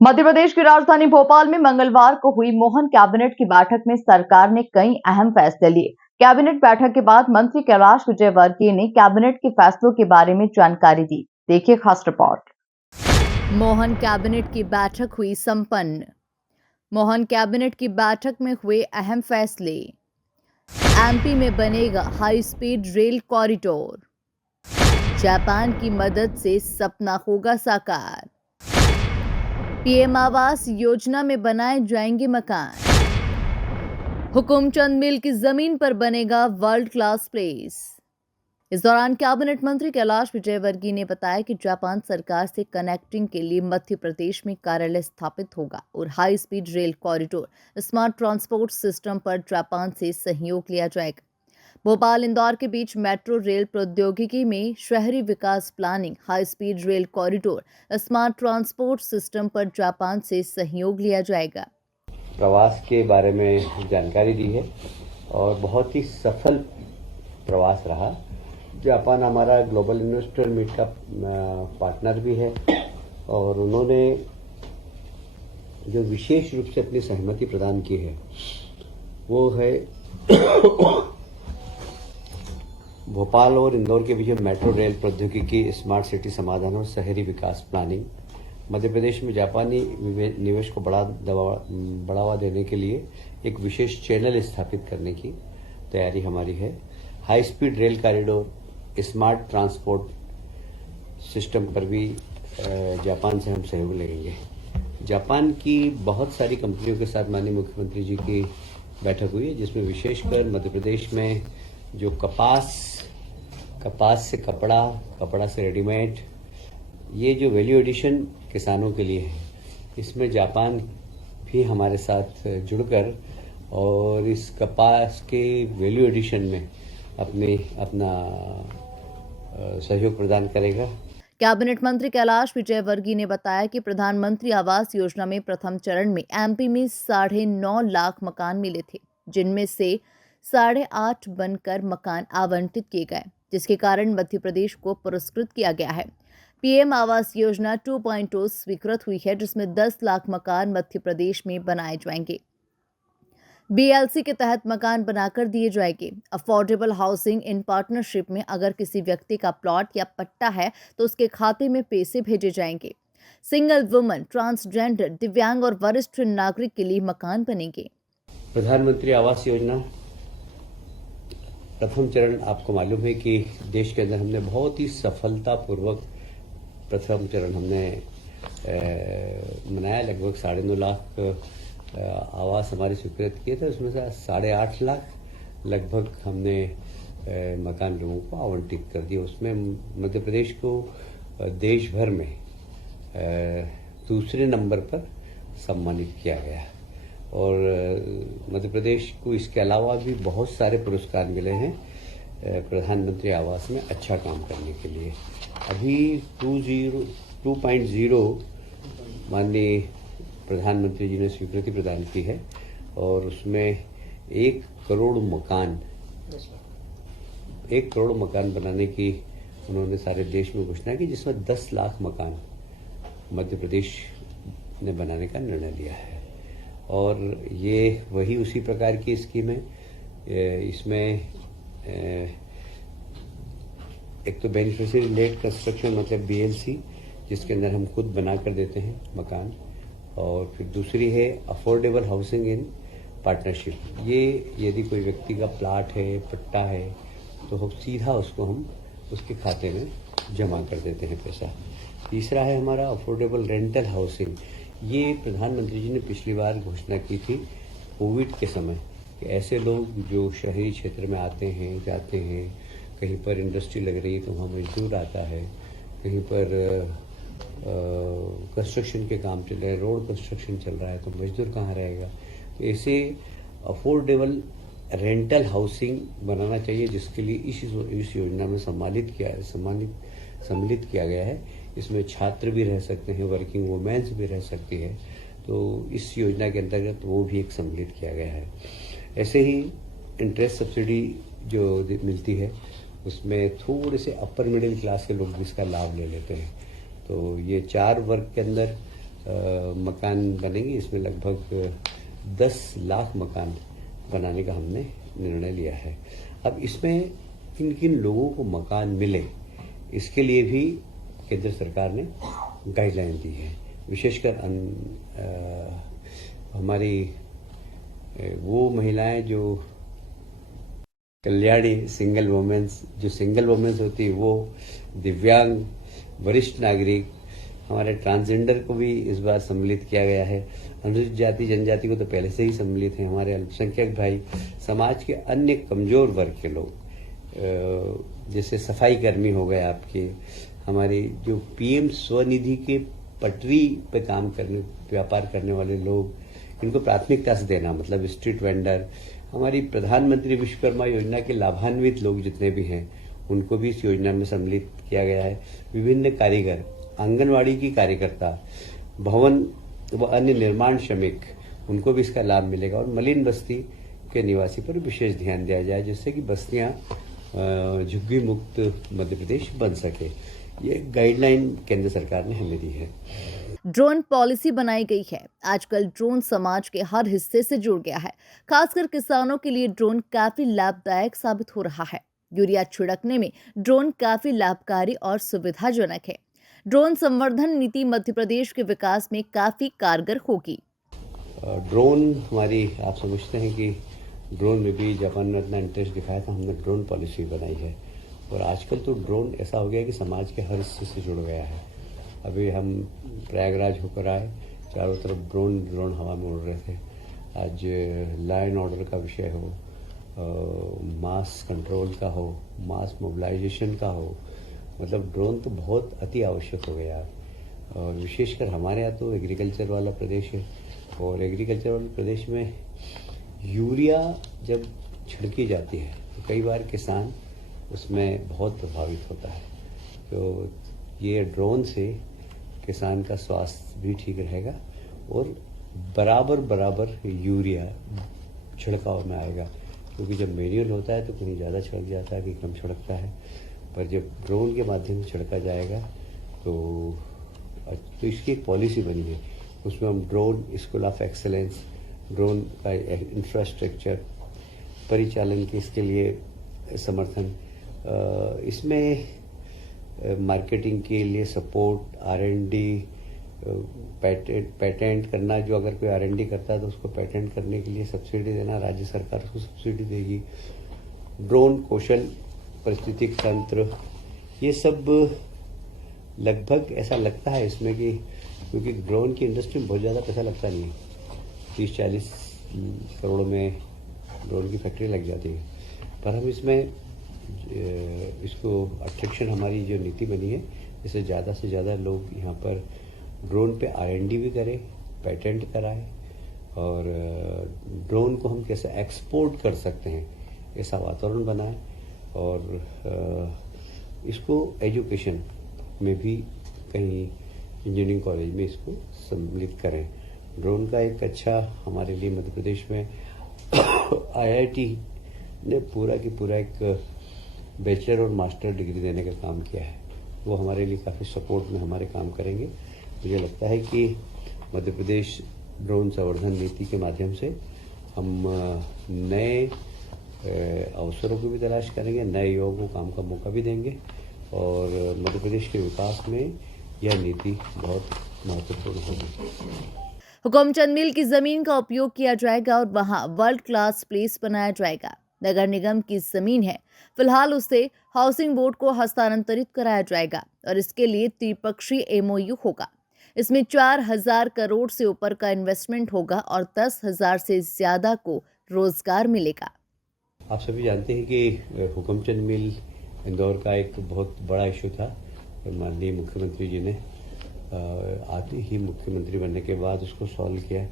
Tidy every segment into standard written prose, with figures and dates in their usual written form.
मध्य प्रदेश की राजधानी भोपाल में मंगलवार को हुई मोहन कैबिनेट की बैठक में सरकार ने कई अहम फैसले लिए। कैबिनेट बैठक के बाद मंत्री कैलाश विजयवर्गीय ने कैबिनेट के फैसलों के बारे में जानकारी दी। देखिए खास रिपोर्ट। मोहन कैबिनेट की बैठक हुई संपन्न। मोहन कैबिनेट की बैठक में हुए अहम फैसले। एमपी में बनेगा high speed rail corridor. Japan की मदद से सपना होगा साकार। पीएम आवास योजना में बनाए जाएंगे मकान। हुकुमचंद मिल की जमीन पर बनेगा वर्ल्ड क्लास प्लेस। इस दौरान कैबिनेट मंत्री कैलाश विजयवर्गीय ने बताया कि जापान सरकार से कनेक्टिंग के लिए मध्य प्रदेश में कार्यालय स्थापित होगा और high speed rail corridor smart transport system पर जापान से सहयोग लिया जाएगा। भोपाल इंदौर के बीच मेट्रो रेल प्रौद्योगिकी में शहरी विकास planning, high speed rail corridor, smart transport system पर जापान से सहयोग लिया जाएगा। प्रवास के बारे में जानकारी दी है और बहुत ही सफल प्रवास रहा। जापान हमारा ग्लोबल इन्वेस्टर मीट का पार्टनर भी है और उन्होंने जो विशेष रूप से अपनी सहमति प्रदान की है वो है भोपाल और इंदौर के बीच मेट्रो रेल प्रौद्योगिकी, स्मार्ट सिटी समाधान और शहरी विकास प्लानिंग। मध्य प्रदेश में जापानी निवेश को बढ़ावा देने के लिए एक विशेष चैनल स्थापित करने की तैयारी हमारी है। High speed rail corridor, smart transport system पर भी जापान से हम सहयोग लेंगे। जापान की बहुत सारी कंपनियों के साथ माननीय मुख्यमंत्री जी की बैठक हुई है, जिसमें विशेषकर मध्य प्रदेश में जो कपास से कपड़ा से रेडीमेड, ये जो वैल्यू एडिशन किसानों के लिए है, इसमें जापान भी हमारे साथ जुड़कर और इस कपास के वैल्यू एडिशन में अपना सहयोग प्रदान करेगा। कैबिनेट मंत्री कैलाश विजयवर्गीय ने बताया कि प्रधानमंत्री आवास योजना में प्रथम चरण में एमपी में 9.5 लाख मकान मिले थे, जिनमें से 8.5 बनकर मकान आवंटित किए गए, जिसके कारण मध्य प्रदेश को पुरस्कृत किया गया है। पीएम आवास योजना 2.0 स्वीकृत हुई है, जिसमें 10 लाख मकान मध्य प्रदेश में बनाए जाएंगे। बीएलसी के तहत मकान बनाकर दिए जाएंगे। अफोर्डेबल हाउसिंग इन पार्टनरशिप में अगर किसी व्यक्ति का प्लॉट या पट्टा है तो उसके खाते में पैसे भेजे जाएंगे। सिंगल वुमन, ट्रांसजेंडर, दिव्यांग और वरिष्ठ नागरिक के लिए मकान बनेंगे। प्रधानमंत्री आवास योजना प्रथम चरण, आपको मालूम है कि देश के अंदर हमने बहुत ही सफलतापूर्वक प्रथम चरण हमने मनाया। लगभग 9.5 लाख आवास हमारे स्वीकृत किए थे, उसमें से 8.5 लाख लगभग हमने मकान लोगों को आवंटित कर दिए। उसमें मध्य प्रदेश को देश भर में दूसरे नंबर पर सम्मानित किया गया और मध्य प्रदेश को इसके अलावा भी बहुत सारे पुरस्कार मिले हैं प्रधानमंत्री आवास में अच्छा काम करने के लिए। अभी 2.0 माननीय प्रधानमंत्री जी ने स्वीकृति प्रदान की है और उसमें 1 करोड़ मकान बनाने की उन्होंने सारे देश में घोषणा की, जिसमें 10 लाख मकान मध्य प्रदेश ने बनाने का निर्णय लिया है और ये वही उसी प्रकार की स्कीम है। इसमें एक तो बेनिफिशियरी लेड कंस्ट्रक्शन मतलब बीएलसी, जिसके अंदर हम खुद बना कर देते हैं मकान, और फिर दूसरी है अफोर्डेबल हाउसिंग इन पार्टनरशिप। ये यदि कोई व्यक्ति का प्लाट है, पट्टा है, तो हम सीधा हम उसके खाते में जमा कर देते हैं पैसा। तीसरा है हमारा अफोर्डेबल रेंटल हाउसिंग। ये प्रधानमंत्री जी ने पिछली बार घोषणा की थी कोविड के समय कि ऐसे लोग जो शहरी क्षेत्र में आते हैं, जाते हैं, कहीं पर इंडस्ट्री लग रही है तो वहाँ मजदूर आता है, कहीं पर कंस्ट्रक्शन के काम चल रहे हैं, रोड कंस्ट्रक्शन चल रहा है तो मजदूर कहाँ रहेगा। तो ऐसे अफोर्डेबल रेंटल हाउसिंग बनाना चाहिए, जिसके लिए इस योजना में सम्मिलित किया गया है। इसमें छात्र भी रह सकते हैं, वर्किंग वुमेन्स भी रह सकती है, तो इस योजना के अंतर्गत वो भी एक सम्मिलित किया गया है। ऐसे ही इंटरेस्ट सब्सिडी जो मिलती है उसमें थोड़े से अपर मिडिल क्लास के लोग भी इसका लाभ ले लेते हैं। तो ये 4 वर्ग के अंदर मकान बनेंगे। इसमें लगभग 10 लाख मकान बनाने का हमने निर्णय लिया है। अब इसमें किन किन लोगों को मकान मिले, इसके लिए भी केंद्र सरकार ने गाइडलाइन दी है। विशेषकर हमारी वो महिलाएं जो कल्याणी सिंगल वुमेन्स, जो सिंगल वुमेन्स होती है, वो दिव्यांग, वरिष्ठ नागरिक, हमारे ट्रांसजेंडर को भी इस बार सम्मिलित किया गया है। अनुसूचित जाति जनजाति को तो पहले से ही सम्मिलित है। हमारे अल्पसंख्यक भाई, समाज के अन्य कमजोर वर्ग के लोग, जैसे सफाई कर्मी हो गए आपके, हमारे जो पीएम स्वनिधि के पटरी पे काम करने, व्यापार करने वाले लोग, इनको प्राथमिकता से देना, मतलब स्ट्रीट वेंडर, हमारी प्रधानमंत्री विश्वकर्मा योजना के लाभान्वित लोग जितने भी हैं, उनको भी इस योजना में सम्मिलित किया गया है। विभिन्न कारीगर, आंगनवाड़ी की कार्यकर्ता, भवन व अन्य निर्माण श्रमिक, उनको भी इसका लाभ मिलेगा। और मलिन बस्ती के निवासी पर विशेष ध्यान दिया जाए, जिससे कि बस्तियां झुग्गी मुक्त मध्य प्रदेश बन सके। ये गाइडलाइन केंद्र सरकार ने हमें दी है। ड्रोन पॉलिसी बनाई गई है। आजकल ड्रोन समाज के हर हिस्से से जुड़ गया है। खासकर किसानों के लिए ड्रोन काफी लाभदायक साबित हो रहा है। यूरिया छिड़कने में ड्रोन काफी लाभकारी और सुविधाजनक है। ड्रोन संवर्धन नीति मध्य प्रदेश के विकास में काफी कारगर होगी। ड्रोन हमारी, आप समझते हैं कि ड्रोन में भी जापान ने इतना इंटरेस्ट दिखाया था, हमने ड्रोन पॉलिसी बनाई है। और आजकल तो ड्रोन ऐसा हो गया कि समाज के हर हिस्से से जुड़ गया है। अभी हम प्रयागराज होकर आए, चारों तरफ ड्रोन हवा में उड़ रहे थे। आज लॉ एंड ऑर्डर का विषय हो, मास कंट्रोल का हो, मास मोबिलाइजेशन का हो, मतलब ड्रोन तो बहुत अति आवश्यक हो गया। और विशेषकर हमारे यहाँ तो एग्रीकल्चर वाला प्रदेश है, और एग्रीकल्चर वाले प्रदेश में यूरिया जब छिड़की जाती है तो कई बार किसान उसमें बहुत प्रभावित होता है। तो ये ड्रोन से किसान का स्वास्थ्य भी ठीक रहेगा और बराबर यूरिया छिड़काव में आएगा, क्योंकि जब मैन्युअल होता है तो कहीं ज़्यादा छिड़क जाता है, कहीं कम छिड़कता है। पर जब ड्रोन के माध्यम से छिड़का जाएगा तो इसकी एक पॉलिसी बनी है। उसमें हम drone school of excellence, drone का इंफ्रास्ट्रक्चर, परिचालन के इसके लिए समर्थन, इसमें मार्केटिंग के लिए सपोर्ट, R&D, पेटेंट करना, जो अगर कोई R&D करता है तो उसको पेटेंट करने के लिए सब्सिडी देना, राज्य सरकार उसको सब्सिडी देगी। ड्रोन कौशल पारिस्थितिक तंत्र, ये सब लगभग ऐसा लगता है इसमें कि, क्योंकि ड्रोन की इंडस्ट्री में बहुत ज़्यादा पैसा लगता नहीं है, 30-40 करोड़ में ड्रोन की फैक्ट्री लग जाती है। पर हम इसमें इसको अट्रैक्शन, हमारी जो नीति बनी है, इससे ज़्यादा से ज़्यादा लोग यहाँ पर ड्रोन पे R&D भी करें, पेटेंट कराएं, और ड्रोन को हम कैसे एक्सपोर्ट कर सकते हैं ऐसा वातावरण बनाएं, और इसको एजुकेशन में भी कहीं इंजीनियरिंग कॉलेज में इसको सम्मिलित करें। ड्रोन का एक अच्छा हमारे लिए मध्य प्रदेश में IIT ने पूरा की पूरा एक बैचलर और मास्टर डिग्री देने का काम किया है। वो हमारे लिए काफ़ी सपोर्ट में हमारे काम करेंगे। मुझे लगता है कि मध्य प्रदेश ड्रोन संवर्धन नीति के माध्यम से हम नए अवसरों की भी तलाश करेंगे, नए युवाओं को काम का मौका भी देंगे, और मध्य प्रदेश के विकास में यह नीति बहुत महत्वपूर्ण होगी। हुकुमचंद मिल की जमीन का उपयोग किया जाएगा और वहां वर्ल्ड क्लास प्लेस बनाया जाएगा। नगर निगम की जमीन है, फिलहाल उसे हाउसिंग बोर्ड को हस्तांतरित कराया जाएगा और इसके लिए त्रिपक्षीय MOU होगा। इसमें 4,000 करोड़ से ऊपर का इन्वेस्टमेंट होगा और 10,000 से ज्यादा को रोजगार मिलेगा। आप सभी जानते हैं कि हुकुमचंद मिल इंदौर का एक बहुत बड़ा इशू था। माननीय मुख्यमंत्री जी ने आते ही मुख्यमंत्री बनने के बाद उसको सॉल्व किया,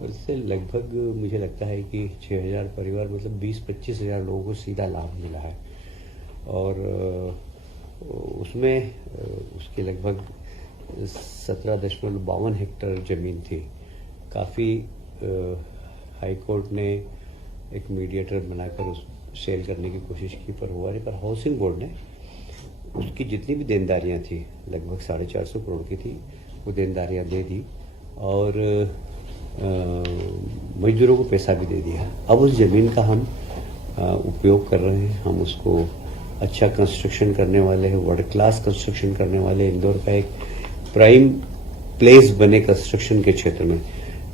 और इससे लगभग मुझे लगता है कि 6,000 परिवार, मतलब 20-25 हज़ार लोगों को सीधा लाभ मिला है। और उसमें उसके लगभग 17.52 हेक्टेयर ज़मीन थी। काफ़ी हाई कोर्ट ने एक मीडिएटर बनाकर उस सेल करने की कोशिश की, पर हुआ नहीं। पर हाउसिंग बोर्ड ने उसकी जितनी भी देनदारियां थी, लगभग 450 करोड़ की थी, वो देनदारियां दे दी, और मजदूरों को पैसा भी दे दिया। अब उस ज़मीन का हम उपयोग कर रहे हैं। हम उसको अच्छा कंस्ट्रक्शन करने वाले हैं, वर्ल्ड क्लास कंस्ट्रक्शन करने वाले। इंदौर का एक प्राइम प्लेस बने कंस्ट्रक्शन के क्षेत्र में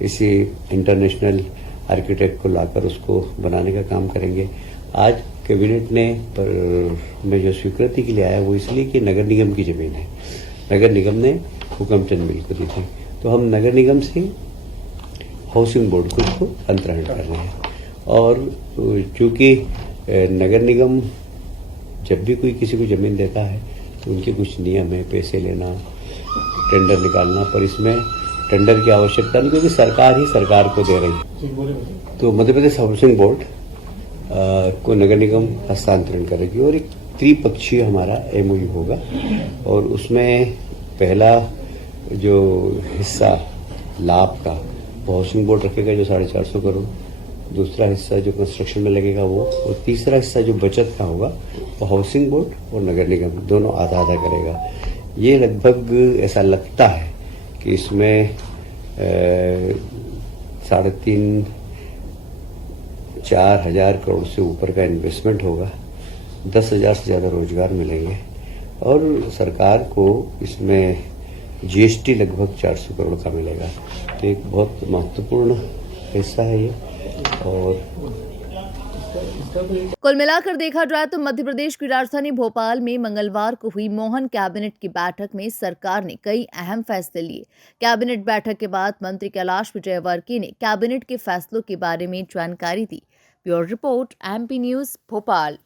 इसी इंटरनेशनल आर्किटेक्ट को लाकर उसको बनाने का काम करेंगे। आज कैबिनेट ने में जो स्वीकृति के लिए आया वो इसलिए कि नगर निगम की जमीन है। नगर निगम ने हुकमचंद मिल को दी थी, तो हम नगर निगम से हाउसिंग बोर्ड को उसको अंतरण कर रहे हैं। और चूंकि नगर निगम जब भी कोई किसी को जमीन देता है तो उनके कुछ नियम है, पैसे लेना, टेंडर निकालना, पर इसमें टेंडर की आवश्यकता नहीं क्योंकि सरकार ही सरकार को दे रही है। तो मध्य प्रदेश हाउसिंग बोर्ड को नगर निगम हस्तांतरण करेगी और एक त्रिपक्षीय हमारा एमओयू होगा और उसमें पहला जो हिस्सा लाभ का वो हाउसिंग बोर्ड रखेगा जो 450 करोड़, दूसरा हिस्सा जो कंस्ट्रक्शन में लगेगा वो, और तीसरा हिस्सा जो बचत का होगा वो हाउसिंग बोर्ड और नगर निगम दोनों आधा आधा करेगा। ये लगभग ऐसा लगता है कि इसमें 3,500-4 हजार करोड़ से ऊपर का इन्वेस्टमेंट होगा, 10,000 से ज़्यादा रोजगार मिलेंगे और सरकार को इसमें जीएसटी लगभग 400 करोड़ का मिलेगा। तो एक बहुत महत्वपूर्ण हिस्सा है ये। और कुल मिलाकर देखा जाए तो मध्य प्रदेश की राजधानी भोपाल में मंगलवार को हुई मोहन कैबिनेट की बैठक में सरकार ने कई अहम फैसले लिए। कैबिनेट बैठक के बाद मंत्री कैलाश विजयवर्गीय ने कैबिनेट के फैसलों के बारे में जानकारी दी। Bureau report, MP news, Bhopal.